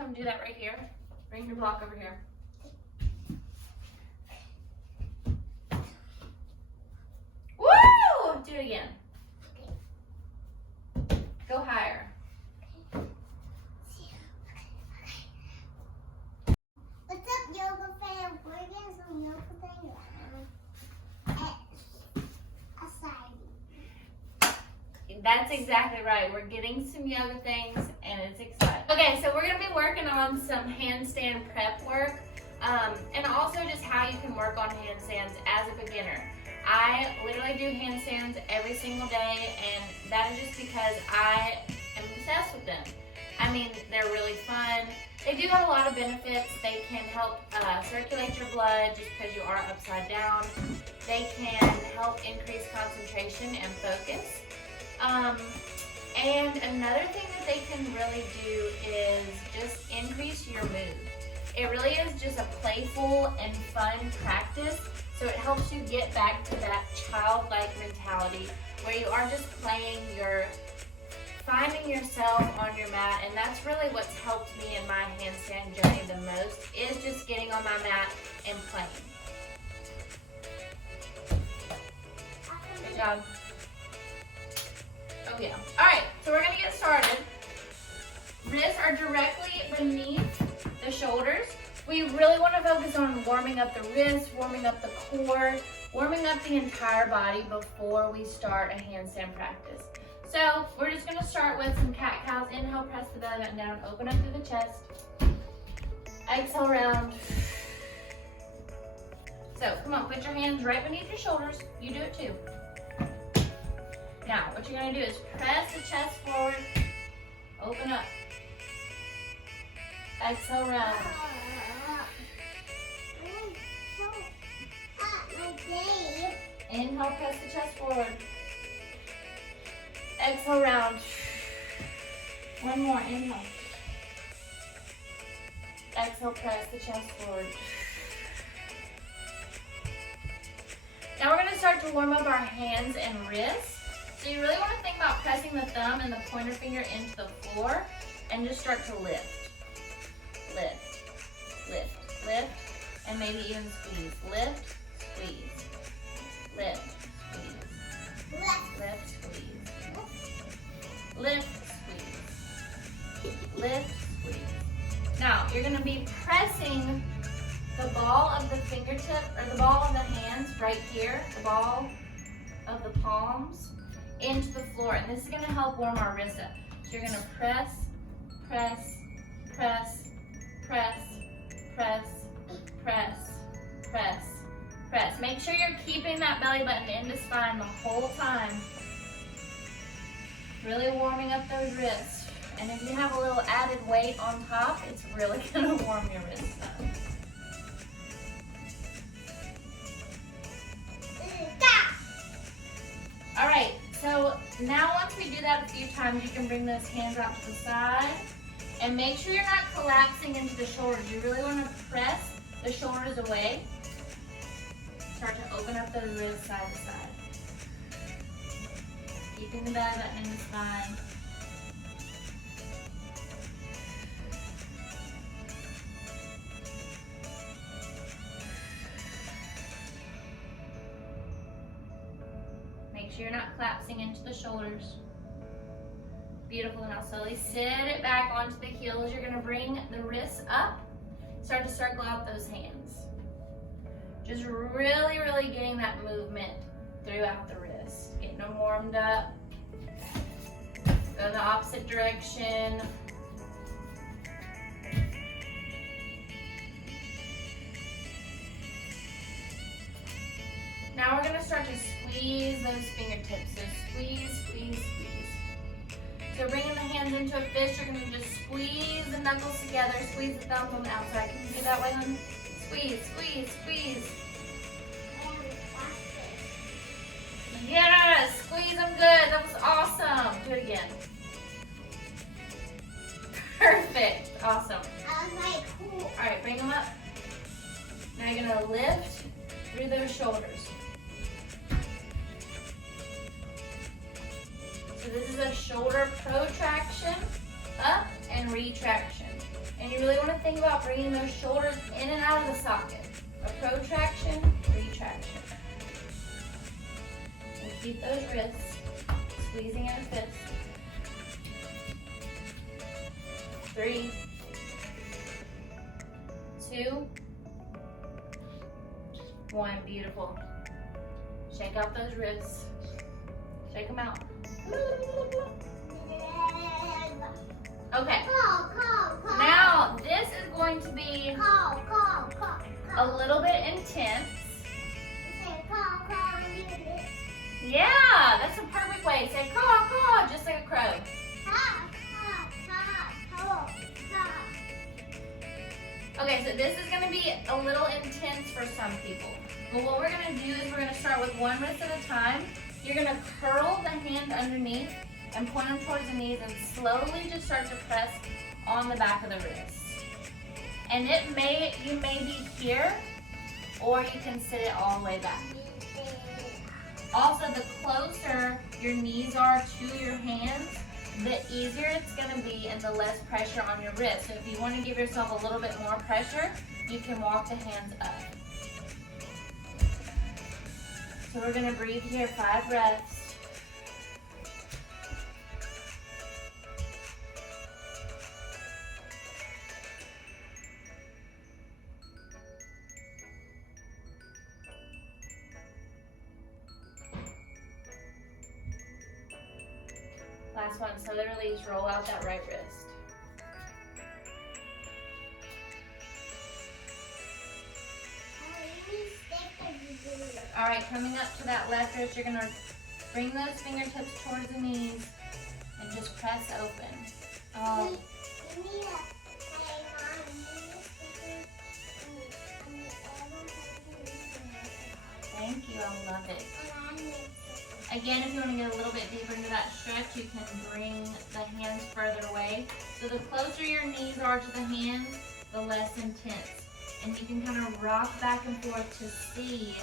come do that right here. Bring your block over here. Woo! Do it again. Go higher. What's up, yoga fan? We're getting some yoga thing That's exactly right. We're getting some yoga things and it's exciting. Okay, so we're gonna be working on some handstand prep work and also just how you can work on handstands as a beginner. I literally do handstands every single day, and that is just because I am obsessed with them. I mean, they're really fun. They do have a lot of benefits. They can help circulate your blood just because you are upside down. They can help increase concentration and focus. And another thing that they can really do is just increase your mood. It really is just a playful and fun practice, so it helps you get back to that childlike mentality where you are just playing, you're finding yourself on your mat, and that's really what's helped me in my handstand journey the most, is just getting on my mat and playing. Good job. Oh yeah. All right, so we're gonna get started. Wrists are directly beneath the shoulders. We really want to focus on warming up the wrists, warming up the core, warming up the entire body before we start a handstand practice. So we're just gonna start with some cat-cows. Inhale, press the belly button down, open up through the chest. Exhale, round. So come on, put your hands right beneath your shoulders. You do it too. Now, what you're gonna do is press the chest forward, open up. Exhale, round. Inhale, press the chest forward. Exhale, round. One more, inhale. Exhale, press the chest forward. Now we're gonna start to warm up our hands and wrists. So you really wanna think about pressing the thumb and the pointer finger into the floor and just start to lift. Lift, lift, lift, and maybe even squeeze. Lift, squeeze, lift, squeeze, lift, squeeze, lift, squeeze, lift, squeeze. Now, you're gonna be pressing the ball of the fingertip, or the ball of the hands right here, the ball of the palms into the floor, and this is gonna help warm our wrists up. So you're gonna press, press, press, press, press, press, press, press. Make sure you're keeping that belly button in the spine the whole time. Really warming up those wrists. And if you have a little added weight on top, it's really gonna warm your wrists up. All right, so now once we do that a few times, you can bring those hands out to the side. And make sure you're not collapsing into the shoulders. You really want to press the shoulders away. Start to open up those wrists side to side. Keeping the belly button in the spine. Make sure you're not collapsing into the shoulders. Beautiful. Now slowly sit it back onto the heels. You're gonna bring the wrists up. Start to circle out those hands. Just really, really getting that movement throughout the wrist. Getting them warmed up. Go the opposite direction. Now we're gonna start to squeeze those fingertips. So squeeze, squeeze, squeeze. So bringing the hands into a fist, you're gonna just squeeze the knuckles together, squeeze the thumbs on the outside. Can you do that way, hon? Squeeze, squeeze, squeeze. Yes, squeeze them good. That was awesome. Do it again. Perfect. Awesome. I was like, cool. All right, bring them up. Now you're gonna lift through those shoulders. So this is a shoulder protraction, up and retraction. And you really want to think about bringing those shoulders in and out of the socket. A protraction, retraction. And keep those wrists squeezing in a fist. 3, 2, 1. Beautiful. Shake out those wrists. Shake them out. Okay. Now, this is going to be a little bit intense. Yeah, that's a perfect way. Say caw, caw, just like a crow. Okay, so this is going to be a little intense for some people. But what we're going to do is we're going to start with one wrist at a time. You're going to curl the hand underneath and point them towards the knees and slowly just start to press on the back of the wrist. And you may be here, or you can sit it all the way back. Also, the closer your knees are to your hands, the easier it's going to be and the less pressure on your wrist. So if you want to give yourself a little bit more pressure, you can walk the hands up. So we're going to breathe here 5 breaths. Last one, slowly release, roll out that right wrist. All right, coming up to that left wrist, you're gonna bring those fingertips towards the knees and just press open. Thank you, I love it. Again, if you want to get a little bit deeper into that stretch, you can bring the hands further away. So the closer your knees are to the hands, the less intense. And you can kind of rock back and forth to see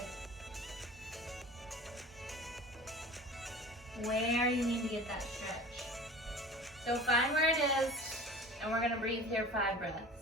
where you need to get that stretch. So find where it is, and we're going to breathe here 5 breaths.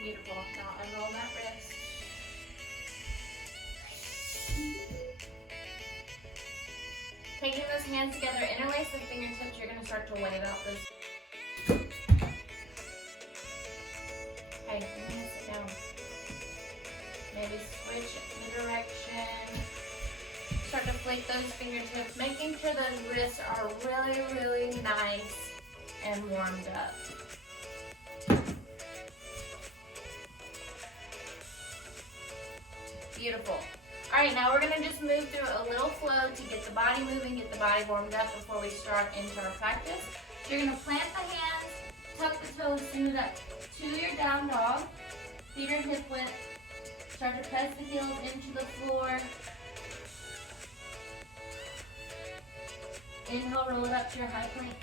Beautiful. Now unroll that wrist. Taking those hands together, interlace the fingertips. You're going to start to wave out this. Okay, you're going to sit down. Maybe switch the direction. Start to flick those fingertips, making sure those wrists are really, really nice and warmed up. Beautiful. All right, now we're gonna just move through a little flow to get the body moving, get the body warmed up before we start into our practice. So you're gonna plant the hands, tuck the toes, smooth up to your down dog. Feet are hip width. Start to press the heels into the floor. Inhale, roll it up to your high plank.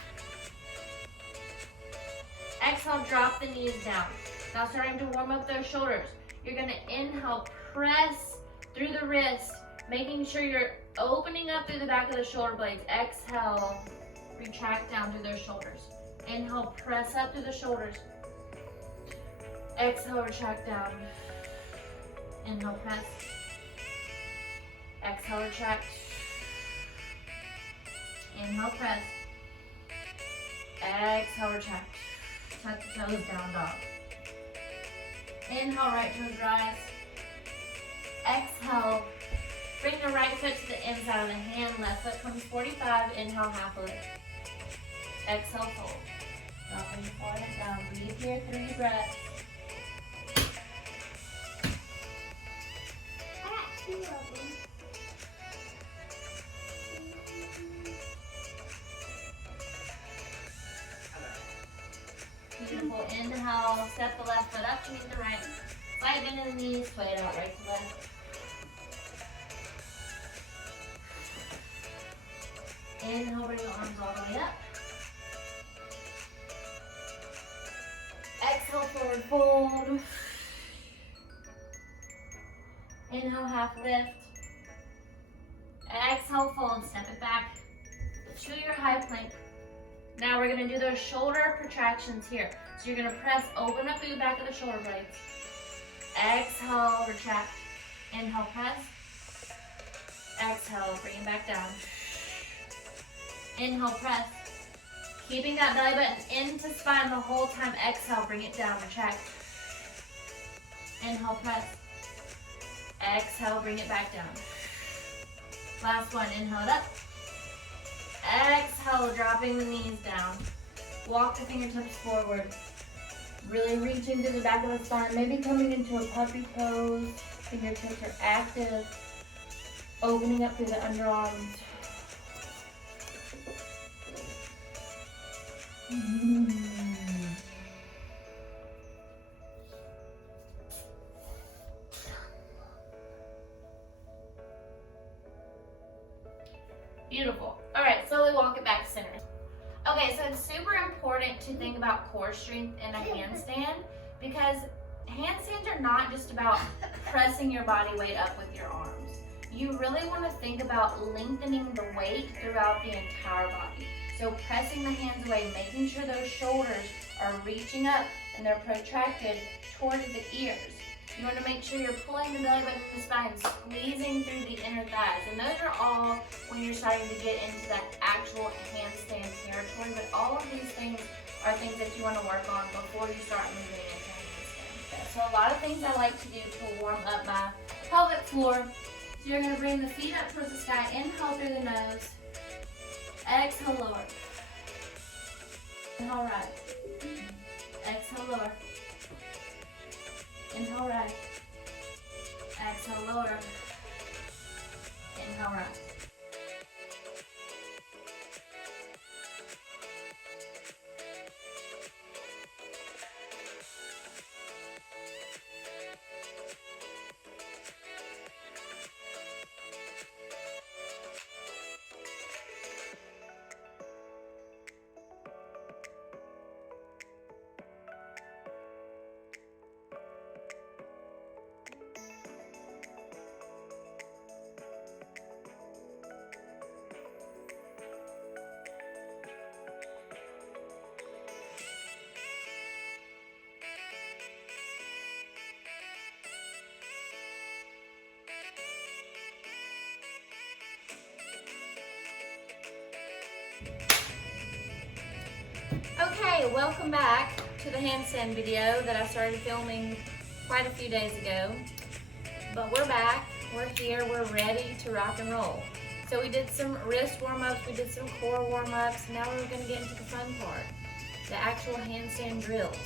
Exhale, drop the knees down. Now starting to warm up those shoulders. You're gonna inhale, press through the wrist, making sure you're opening up through the back of the shoulder blades. Exhale, retract down through those shoulders. Inhale, press up through the shoulders. Exhale, retract down. Inhale, press. Exhale, retract. Inhale, press. Exhale, retract. Tuck the toes down, dog. Inhale, right toes rise. Exhale, bring the right foot to the inside of the hand. Left foot comes 45. Inhale, half lift. Exhale, fold. Dropping the forehead down. Breathe here, 3 breaths. I got 2 of them. Beautiful. Inhale, step the left foot up to meet the right. Slide into the knees, sway it out right to left. Inhale, bring the arms all the way up. Exhale, forward fold. Inhale, half lift. Exhale, fold, step it back to your high plank. Now we're gonna do those shoulder protractions here. So you're gonna press, open up through the back of the shoulder blades. Exhale, retract. Inhale, press. Exhale, bring it back down. Inhale, press. Keeping that belly button into spine the whole time. Exhale, bring it down, retract. Inhale, press. Exhale, bring it back down. Last one, inhale it up. Exhale, dropping the knees down. Walk the fingertips forward. Really reaching to the back of the spine, maybe coming into a puppy pose. Fingertips are active. Opening up through the underarms. Beautiful. All right, slowly walk it back to center. Okay, so it's super important to think about core strength in a handstand because handstands are not just about pressing your body weight up with your arms. You really want to think about lengthening the weight throughout the entire body. So pressing the hands away, making sure those shoulders are reaching up and they're protracted towards the ears. You want to make sure you're pulling the belly button to the spine, squeezing through the inner thighs. And those are all when you're starting to get into that actual handstand territory. But all of these things are things that you want to work on before you start moving into handstand. So a lot of things I like to do to warm up my pelvic floor. So you're going to bring the feet up towards the sky. Inhale through the nose. Exhale, lower. Inhale, right. Exhale, lower. Inhale, right. Exhale, lower. Inhale, right. Okay, welcome back to the handstand video that I started filming quite a few days ago. But we're back, we're here, we're ready to rock and roll. So we did some wrist warm-ups, we did some core warm-ups, now we're gonna get into the fun part, the actual handstand drills.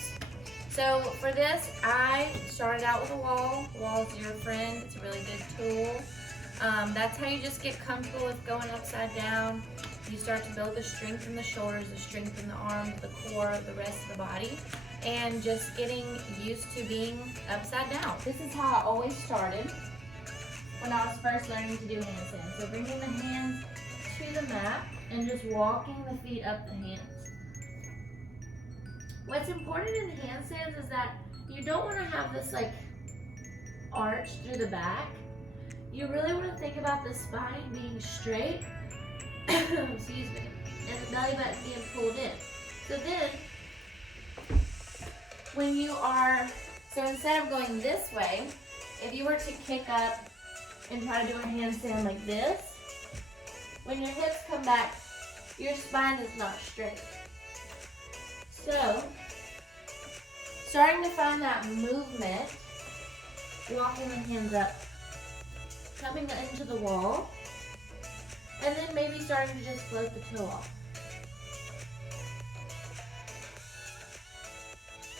So for this, I started out with a wall. The wall is your friend, it's a really good tool. That's how you just get comfortable with going upside down. You start to build the strength in the shoulders, the strength in the arms, the core, the rest of the body, and just getting used to being upside down. This is how I always started when I was first learning to do handstands. So bringing the hands to the mat and just walking the feet up the hands. What's important in handstands is that you don't want to have this like arch through the back. You really want to think about the spine being straight, excuse me, and the belly button being pulled in. So then, when you are, so instead of going this way, if you were to kick up and try to do a handstand like this, when your hips come back, your spine is not straight. So, starting to find that movement, walking the hands up, coming into the wall, and then maybe starting to just float the toe off.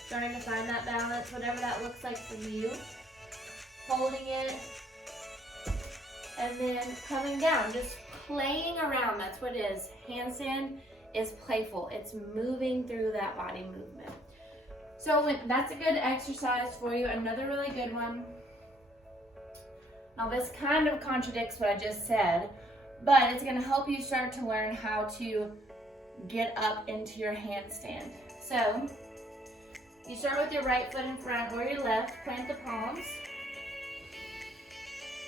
Starting to find that balance, whatever that looks like for you. Holding it, and then coming down, just playing around. That's what it is. Handstand is playful. It's moving through that body movement. So that's a good exercise for you. Another really good one. Now this kind of contradicts what I just said, but it's gonna help you start to learn how to get up into your handstand. So, you start with your right foot in front or your left, plant the palms.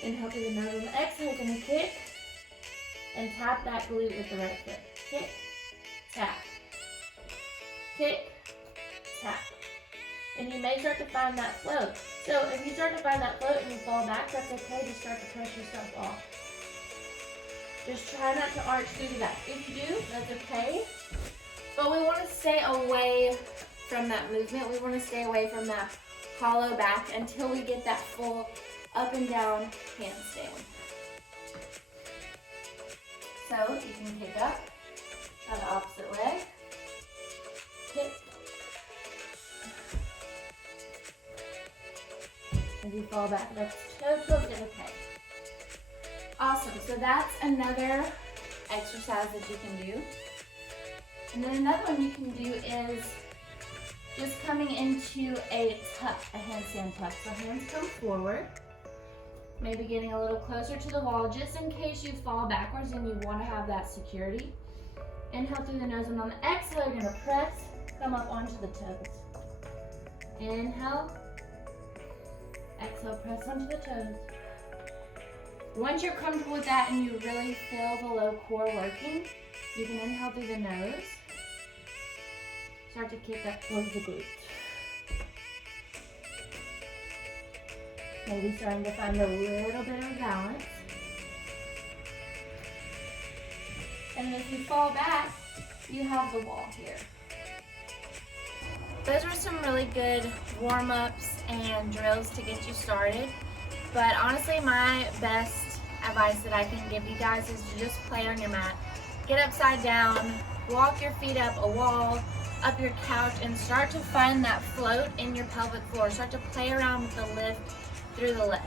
Inhale through the nose and exhale, you're gonna kick and tap that glute with the right foot. Kick, tap, kick, tap. And you may start to find that float. So if you start to find that float and you fall back, that's okay. Just start to press yourself off. Just try not to arch through the back. If you do, that's okay. But we want to stay away from that movement. We want to stay away from that hollow back until we get that full up and down handstand. So you can kick up, try the opposite leg, kick. If you fall back, that's totally okay. Awesome, so that's another exercise that you can do. And then another one you can do is just coming into a tuck, a handstand tuck. So hands come forward, maybe getting a little closer to the wall just in case you fall backwards and you want to have that security. Inhale through the nose, and on the exhale, you're gonna press, come up onto the toes. Inhale, exhale, press onto the toes. Once you're comfortable with that and you really feel the low core working, you can inhale through the nose. Start to kick up towards the glutes. Maybe starting to find a little bit of balance. And if you fall back, you have the wall here. Those are some really good warm-ups and drills to get you started. But honestly, my best advice that I can give you guys is to just play on your mat. Get upside down, walk your feet up a wall, up your couch, and start to find that float in your pelvic floor. Start to play around with the lift through the leg.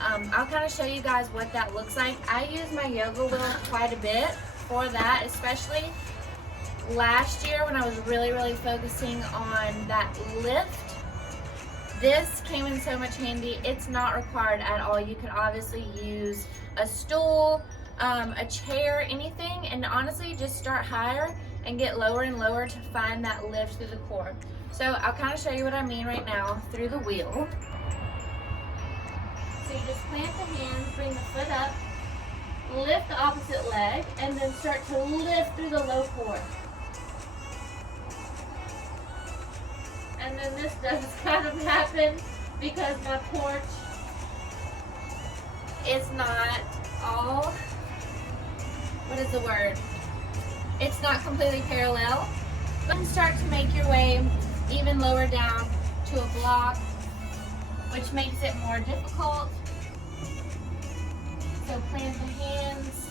I'll kind of show you guys what that looks like. I use my yoga wheel quite a bit for that, especially last year when I was really focusing on that lift. This came in so much handy. It's not required at all. You could obviously use a stool, a chair, anything, and honestly just start higher and get lower and lower to find that lift through the core. So I'll kind of show you what I mean right now through the wheel. So you just plant the hands, bring the foot up, lift the opposite leg, and then start to lift through the low core. And then this does kind of happen because my porch is not all, what is the word? It's not completely parallel. Then start to make your way even lower down to a block, which makes it more difficult. So plant the hands,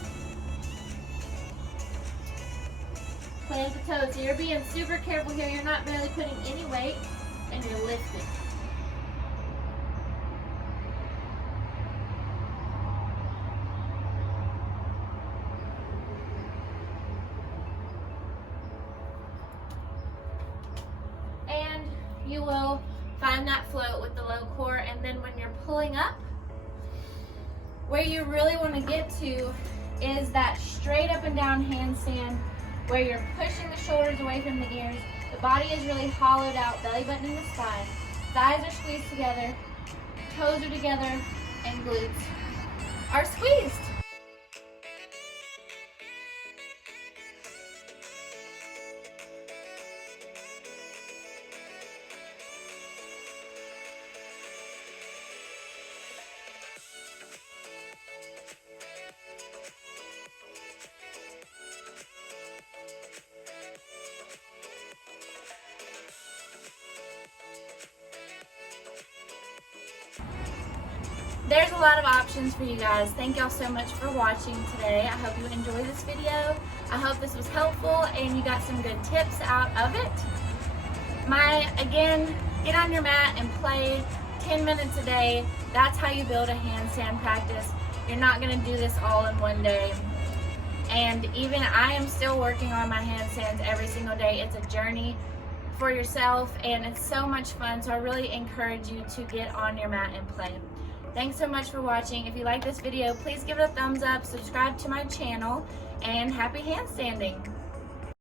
plant the toes. So you're being super careful here. You're not barely putting any weight, and you're lifting. And you will find that float with the low core, and then when you're pulling up, where you really want to get to is that straight up and down handstand where you're pushing the shoulders away from the ears. The body is really hollowed out, belly button in the spine. Thighs are squeezed together, toes are together, and glutes are squeezed. There's a lot of options for you guys. Thank y'all so much for watching today. I hope you enjoyed this video. I hope this was helpful and you got some good tips out of it. Again, get on your mat and play 10 minutes a day. That's how you build a handstand practice. You're not gonna do this all in one day. And even I am still working on my handstands every single day. It's a journey for yourself and it's so much fun. So I really encourage you to get on your mat and play. Thanks so much for watching. If you like this video, please give it a thumbs up, subscribe to my channel, and happy handstanding.